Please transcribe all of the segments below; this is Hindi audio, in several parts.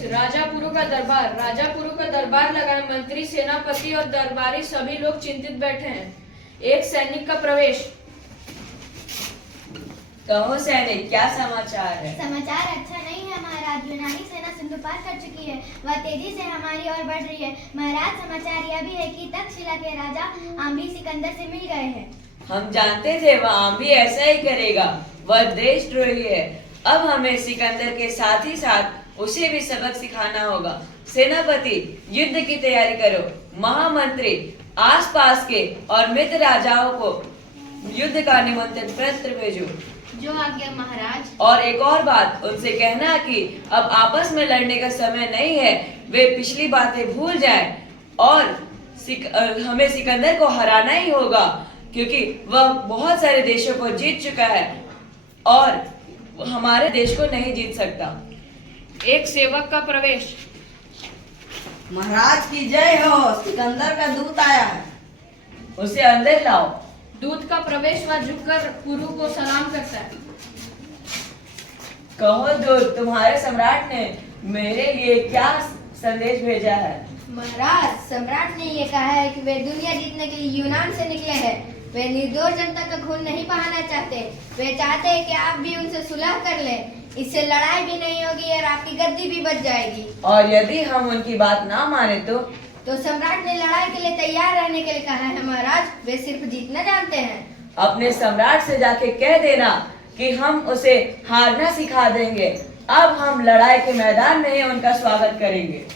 दृश्य राजापुरु का दरबार। राजापुरु का दरबार लगाए मंत्री, सेनापति और दरबारी सभी लोग चिंतित बैठे हैं। एक सैनिक का प्रवेश। कहो सैनिक, क्या समाचार है? समाचार अच्छा नहीं है महाराज। यूनानी सेना सिंधु पार कर चुकी है। वह तेजी से हमारी ओर बढ़ रही है। महाराज, समाचार यह भी है कि तक्षशिला के राजा आम्भी सिकंदर से मिल गए हैं। हम जानते थे वह आम्भी ऐसा ही करेगा। वह देशद्रोही है। अब हमें सिकंदर के साथ ही साथ उसे भी सबक सिखाना होगा। सेनापति, युद्ध की तैयारी करो। महामंत्री, आसपास के और मित्र राजाओं को युद्ध का निमंत्रण पत्र भेजो। जो आज्ञा महाराज। और एक और बात, उनसे कहना कि अब आपस में लड़ने का समय नहीं है। वे पिछली बातें भूल जाएं और हमें सिकंदर को हराना ही होगा, क्योंकि वह बहुत सारे देशों को जीत चुका है और हमारे देश को नहीं जीत सकता। एक सेवक का प्रवेश। महाराज की जय हो, सिकंदर का दूत आया है। उसे अंदर लाओ। दूत का प्रवेश व झुककर पुरु को सलाम करता है। कहो दूत, तुम्हारे सम्राट ने मेरे लिए क्या संदेश भेजा है? महाराज, सम्राट ने ये कहा है कि वे दुनिया जीतने के लिए यूनान से निकले हैं। वे निर्दोष जनता का खून नहीं बहाना चाहते। वे चाहते हैं कि आप भी उनसे सुलह कर लें। इससे लड़ाई भी नहीं होगी और आपकी गद्दी भी बच जाएगी। और यदि हम उनकी बात ना माने तो सम्राट ने लड़ाई के लिए तैयार रहने के लिए कहा है महाराज। वे सिर्फ जीतना जानते हैं। अपने सम्राट से जाके कह देना कि हम उसे हारना सिखा देंगे। अब हम लड़ाई के मैदान में ही उनका स्वागत करेंगे।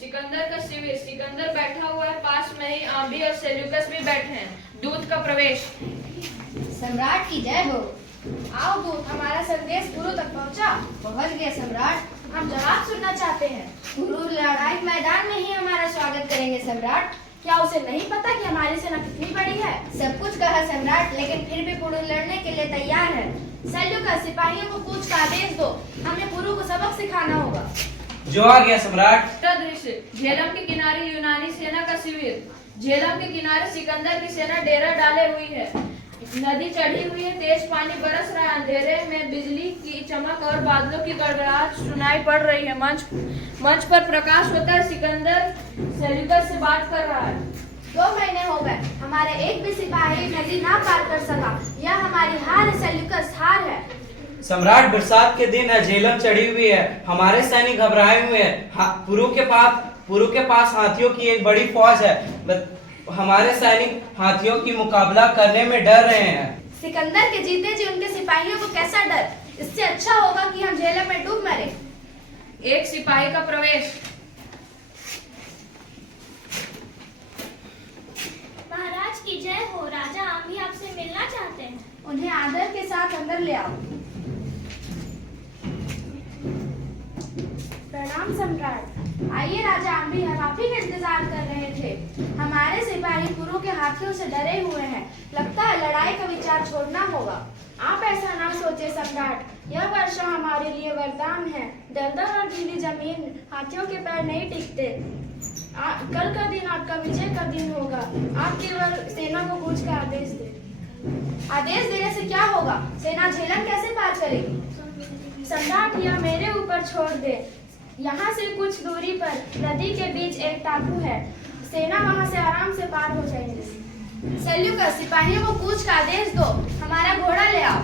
सिकंदर का शिविर। सिकंदर बैठा हुआ है, पास में ही आम्भी और सेल्यूकस भी बैठे हैं। दूत का प्रवेश। सम्राट की जय हो। आओ दूत, हमारा संदेश पुरु तक पहुंचा। पहुंच गया सम्राट। हम जवाब सुनना चाहते हैं। पुरु लड़ाई मैदान में ही हमारा स्वागत करेंगे सम्राट। क्या उसे नहीं पता कि हमारी सेना कितनी बड़ी है? सब कुछ कहा सम्राट, लेकिन फिर भी पुरु लड़ने के लिए तैयार है। सेल्यूकस, सिपाहियों को कूच का आदेश दो। हमें पुरु को सबक सिखाना होगा। जो आ गया सम्राट। दृश्य झेलम के किनारे यूनानी सेना का शिविर। झेलम के किनारे सिकंदर की सेना डेरा डाले हुई है। नदी चढ़ी हुई है, तेज पानी बरस रहा है। अंधेरे में बिजली की चमक और बादलों की गड़गड़ाहट सुनाई पड़ रही है। मंच पर प्रकाश होता है। सिकंदर सेल्यूकस से बात कर रहा है। 2 महीने हो गए, हमारे एक भी सिपाही नदी ना पार कर सका। यह हमारी हार है सेल्यूकस, हार है। सम्राट, बरसात के दिन है, झेलम चढ़ी हुई है। हमारे सैनिक घबराए हुए हैं। पुरु के पास हाथियों की एक बड़ी फौज है। हमारे सैनिक हाथियों की मुकाबला करने में डर रहे हैं। सिकंदर के जीते जी उनके सिपाहियों को कैसा डर? इससे अच्छा होगा कि हम झेलम में डूब मरे। एक सिपाही का प्रवेश। महाराज की जय हो। राजा आम्भी आपसे मिलना चाहते हैं। उन्हें आदर के साथ अंदर ले आओ। प्रणाम सम्राट। आइए राजा आम्भी, हम आप ही का इंतजार कर रहे थे। हमारे सिपाही पुरु के हाथियों से डरे हुए हैं। लगता है लड़ाई का विचार छोड़ना होगा। आप ऐसा ना सोचे सम्राट। यह वर्षा हमारे लिए वरदान है। दलदल और गीली जमीन हाथियों के पैर नहीं टिकते। कल का दिन आपका विजय का दिन होगा। आप केवल सेना को कूच का आदेश दें। आदेश देने से क्या होगा? सेना झेलम कैसे पार करेगी? सम्राट, यह मेरे ऊपर छोड़ दे। यहाँ से कुछ दूरी पर नदी के बीच एक टापू है। सेना वहाँ से आराम से पार हो जाएगी। सेल्यूकस, सिपाहियों को कूच का आदेश दो। हमारा घोड़ा ले आओ।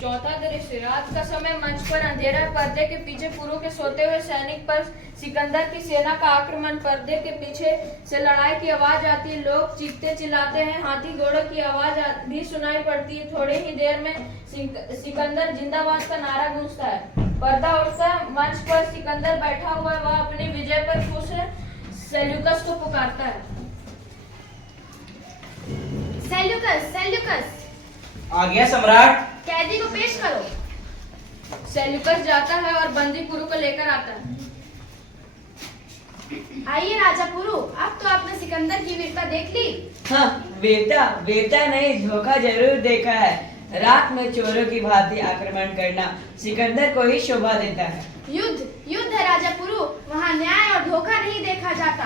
चौथा दृश्य रात का समय। मंच पर अंधेरा। पर्दे के पीछे पुरु के सोते हुए सैनिक पर सिकंदर की सेना का आक्रमण। पर्दे के पीछे से लड़ाई की आवाज आती है। लोग चीखते चिल्लाते हैं। हाथी घोड़ों की आवाज भी सुनाई पड़ती है। थोड़ी ही देर में सिकंदर जिंदाबाद का नारा गूंजता है। पर्दा उठता है। मंच पर सिकंदर बैठा हुआ है। वह अपनी विजय पर खुश है। सेल्यूकस को पुकारता है। Seleucus, Seleucus. आ गया सम्राट। कैदी को पेश करो। सेल्यूकस जाता है और बंदी पुरु को लेकर आता है। आइए राजा पुरु, अब तो आपने सिकंदर की वीरता देख ली। हाँ, वीरता नहीं, धोखा जरूर देखा है। रात में चोरों की भांति आक्रमण करना सिकंदर को ही शोभा देता है। युद्ध है राजा पुरु। वहाँ न्याय और धोखा नहीं देखा जाता।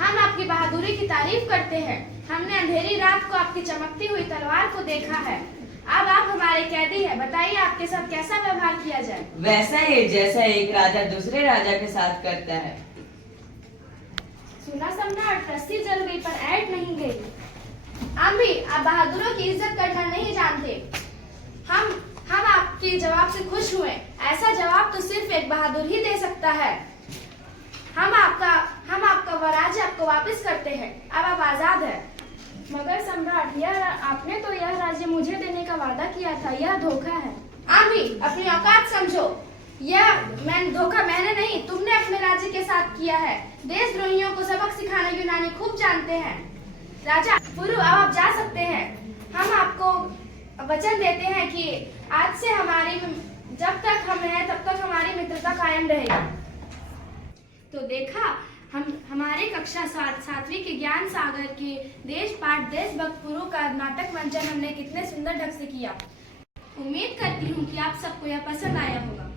हम आपकी बहादुरी की तारीफ करते हैं। हमने अंधेरी रात को आपकी चमकती हुई तलवार को देखा है। अब आप हमारे कैदी हैं। बताइए आपके साथ कैसा व्यवहार किया जाए। वैसा ही जैसा एक राजा दूसरे राजा के साथ करता है। सुना सम्राट, रस्सी जल गई पर ऐंठ नहीं गई। आम्बी, आप बहादुरों की इज्जत करना नहीं जानते। हम आपके जवाब से खुश हुए। ऐसा जवाब तो सिर्फ एक बहादुर ही दे सकता है। हम आपका वह राज्य आपको वापस करते हैं। अब आप आजाद हैं। मगर सम्राट, आपने तो यह राज्य मुझे देने का वादा किया था, यह धोखा है। आम्बी, अपनी औकात समझो। धोखा मैंने नहीं, तुमने अपने राज्य के साथ किया है। देशद्रोहियों को सबक सिखाना यूनानी खूब जानते हैं। राजा पुरु, अब आप जा सकते हैं। हम आपको वचन देते हैं कि आज से जब तक हम हैं तब तक हमारी मित्रता कायम रहेगी। तो देखा, हमारे कक्षा 7वीं के ज्ञान सागर के देश पाठ देशभक्त पुरु का नाटक मंचन हमने कितने सुंदर ढंग से किया। उम्मीद करती हूँ कि आप सबको यह पसंद आया होगा।